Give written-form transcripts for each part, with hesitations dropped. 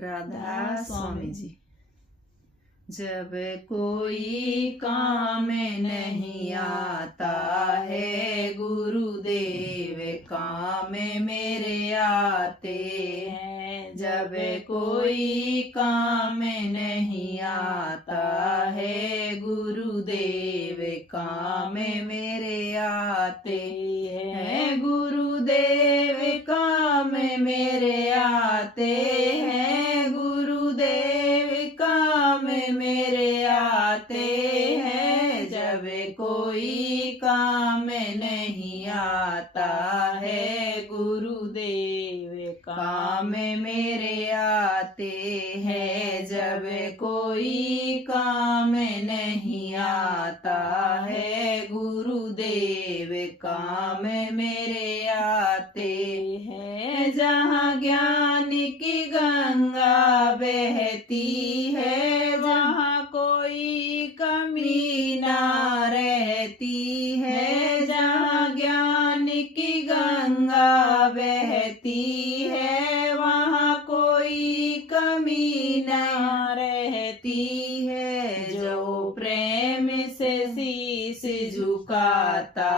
राधा स्वामी जी। जब कोई काम नहीं आता है गुरुदेव काम मेरे आते हैं। जब कोई काम नहीं आता है गुरुदेव काम मेरे आते हैं। गुरुदेव काम मेरे आते हैं। गुरुदेव काम मेरे आते हैं। जब कोई काम नहीं आता है गुरुदेव काम मेरे आते हैं। जब कोई काम नहीं आता है गुरुदेव काम मेरे आते हैं। जहाँ ज्ञान की गंगा बहती है, जहाँ कोई कमी ना रहती है। जहाँ ज्ञान की गंगा बहती है, वहाँ कोई कमी ना रहती है। जो प्रेम से शीश झुकाता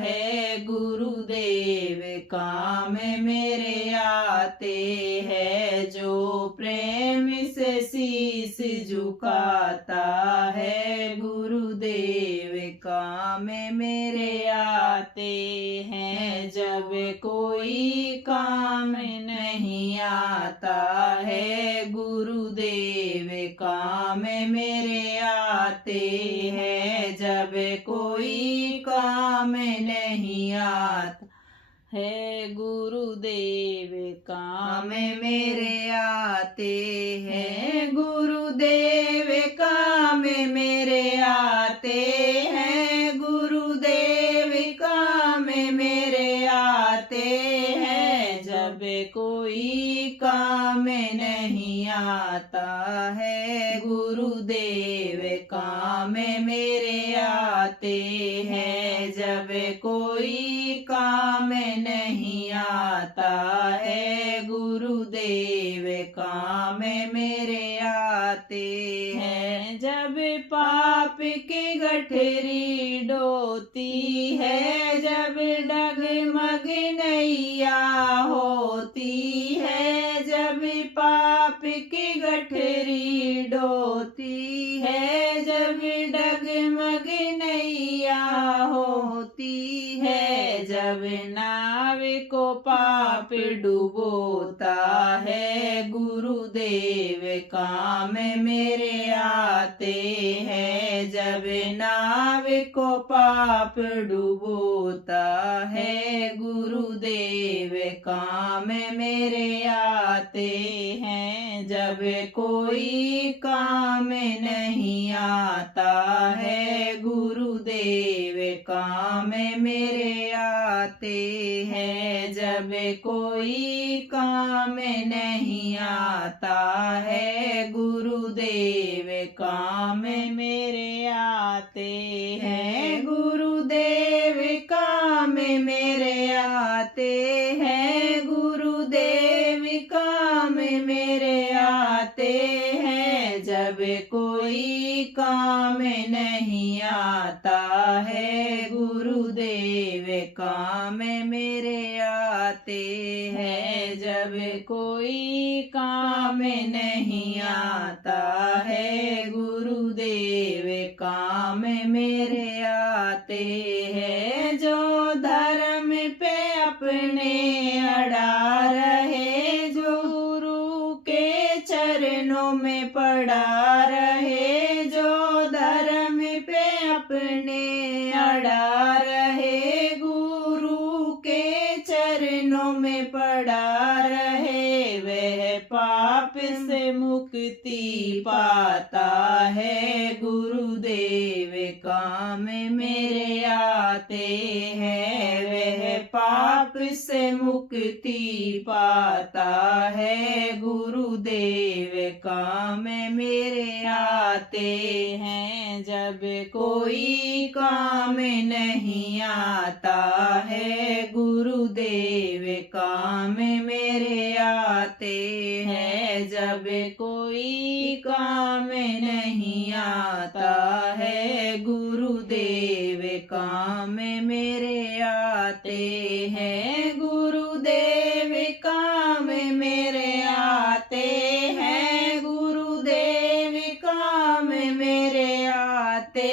है गुरुदेव काम मेरे आते हैं। जो प्रेम से शीश झुकाता है गुरुदेव काम मेरे आते हैं। जब कोई काम नहीं आता है गुरुदेव काम मेरे आते हैं। जब कोई काम नहीं आता है गुरुदेव काम मेरे आते हैं। गुरुदेव काम मेरे आते हैं। गुरुदेव काम मेरे आते हैं। जब कोई काम नहीं आता है गुरुदेव काम मेरे आते हैं। जब कोई काम नहीं आता है गुरुदेव काम मेरे आते हैं। जब पाप की गठरी डोती है, जब डगमग नैया होती है। जब पाप की गठरी डोती है, जब डगमग नैया होती है। जब नाव को पाप डुबोता है गुरुदेव काम मेरे आते हैं। जब नाव को पाप डुबोता है गुरुदेव काम मेरे आते हैं। जब कोई काम नहीं आता है गुरुदेव काम मेरे आते हैं। जब कोई काम नहीं आता है गुरुदेव काम मेरे आते हैं। गुरुदेव काम मेरे आते हैं। गुरुदेव काम मेरे आते हैं। जब कोई काम नहीं आता है गुरुदेव काम मेरे आते हैं। जब कोई काम नहीं आता है गुरुदेव काम मेरे आते हैं। जो धर्म पे अपने अड़ा रहे, जो गुरु के चरणों में पड़ा रहे। जो धर्म पे अपने अड़ा रहे, गुरु के चरणों में पड़ा रहे। वह पाप से मुक्ति पाता है गुरुदेव काम मेरे आते हैं। वह पाप से मुक्ति पाता है गुरुदेव काम मेरे आते हैं। जब कोई काम नहीं आता है गुरुदेव काम मेरे आते आते हैं। जब कोई काम नहीं आता है, गुरुदेव काम मेरे आते हैं। गुरुदेव काम मेरे आते हैं। गुरुदेव काम मेरे आते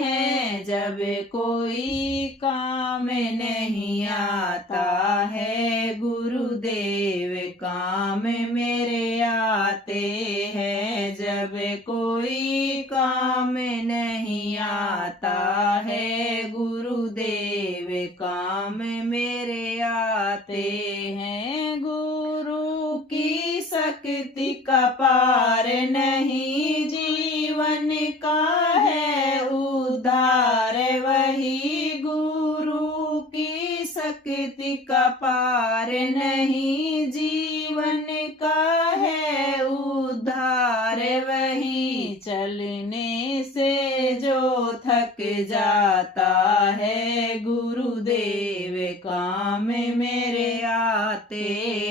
हैं। जब कोई काम नहीं आता है, गुरुदेव काम मेरे आते हैं। जब कोई काम नहीं आता है, गुरुदेव काम मेरे आते हैं। गुरु की शक्ति का पार नहीं, जीवन का है उद्धार वही। गुरु की शक्ति का पार नहीं, जीवन का है उद्धार वही। चलने से जो थक जाता है, गुरुदेव काम मेरे आते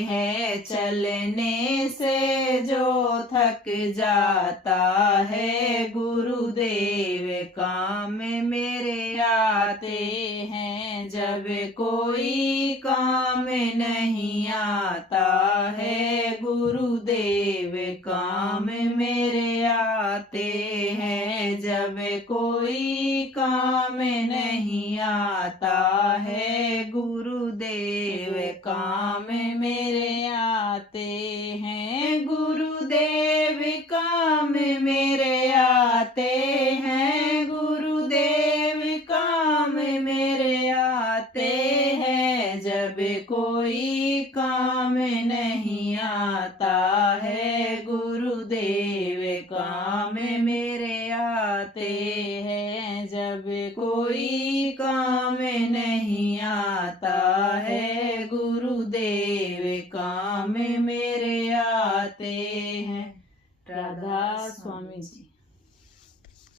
हैं। चलने से जो थक जाता है, गुरुदेव काम मेरे आते हैं। जब कोई काम नहीं आता है, गुरुदेव काम मेरे आते हैं। जब कोई काम नहीं आता है, गुरुदेव काम मेरे आते हैं। गुरुदेव काम मेरे आते हैं। गुरुदेव काम मेरे आते हैं। जब कोई काम नहीं आता है, गुरुदेव काम मेरे आते हैं। जब कोई काम नहीं आता है, गुरुदेव काम मेरे आते हैं। राधा स्वामी जी।